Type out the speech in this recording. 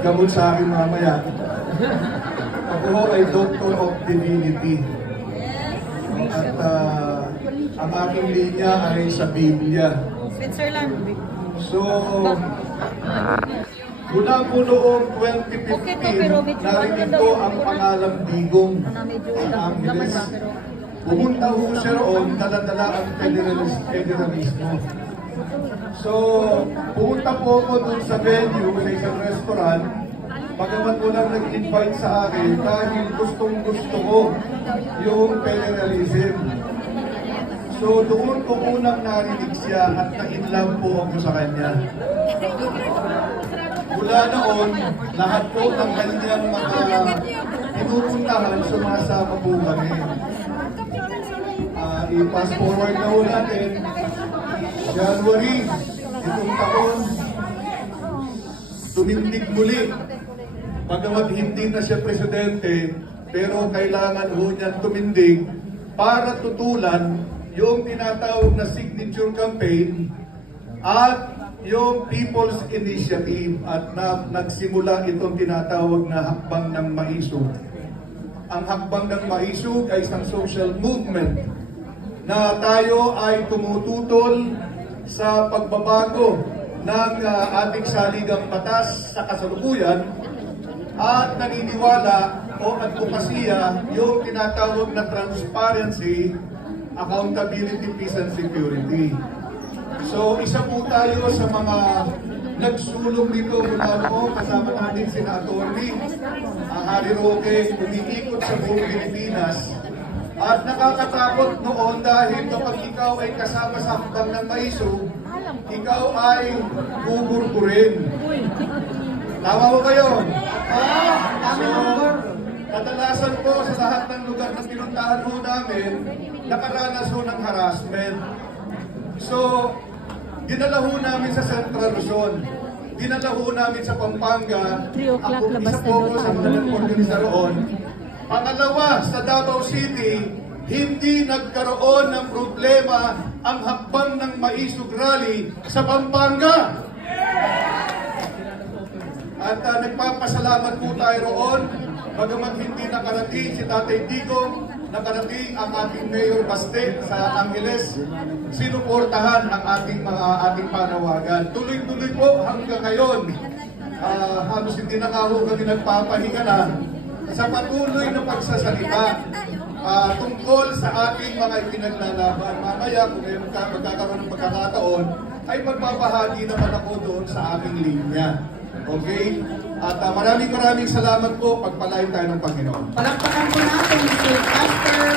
gamot sa akin mamaya. Ako ho ay Doctor of Divinity. At ang aking linya ay sa Biblia. Switzerland. So, mula po noong 2015, narinig ko ang pangalang Digong, ang Angeles. Pumunta ho siya roon, dala-dala ang federalismo. So, pumunta po ako dun sa venue, sa isang restaurant, bagamat walang nag-invite sa akin dahil gustong-gusto ko yung federalism. So, doon ko unang narinig siya at na-inlove po ako sa kanya. Mula noon, lahat po ng kanyang mga pinupuntahan, sumasama po kami. I-fast forward na ho natin, January, itong taon, tumindig muli. Bagamat hindi na siya presidente, pero kailangan ho niya tumindig para tutulan yung tinatawag na signature campaign at yung People's Initiative at nagsimula itong tinatawag na Hakbang ng Maisog. Ang Hakbang ng Maisog ay isang social movement na tayo ay tumututol sa pagbabago ng ating saligang batas sa kasalukuyan at naniniwala o advokasya yung tinatawag na transparency, accountability, peace and security. So isa po tayo sa mga nagsulong dito mula noon, kasama natin si Atty. Harry Roque, umiikot sa buong Pilipinas. At nakakatakot noon dahil kapag ikaw ay kasama sa Hakbang ng Maisog, ikaw ay buburburin. Tama mo kayo? So, kadalasan po sa lahat ng lugar na pinuntahan mo namin, nakaranas ho ng harassment. So, dinala ho namin sa Central Luzon. Dinala ho namin sa Pampanga. Ako isa po ko sa mga nag-organisa roon. Pangalawa, sa Davao City, hindi nagkaroon ng problema ang Hakbang ng Maisog Rally sa Pampanga. At nagpapasalamat po tayo roon, bagamat hindi nakarating si Tatay Digong, nakarating ang ating Mayor Baste sa Angeles, sinuportahan ang ating panawagan. Tuloy-tuloy po hanggang ngayon. Halos hindi na nga ho kami nagpapahinga na sa patuloy na pagsasalita tungkol sa ating mga ipinaglalaban. Mamaya kung may magkakaroon ng pagkakataon, ay magbabahagi naman ako doon sa aming linya. Okay? At maraming salamat po. Pagpalain tayo ng Panginoon. Palakpakan po natin si Pastor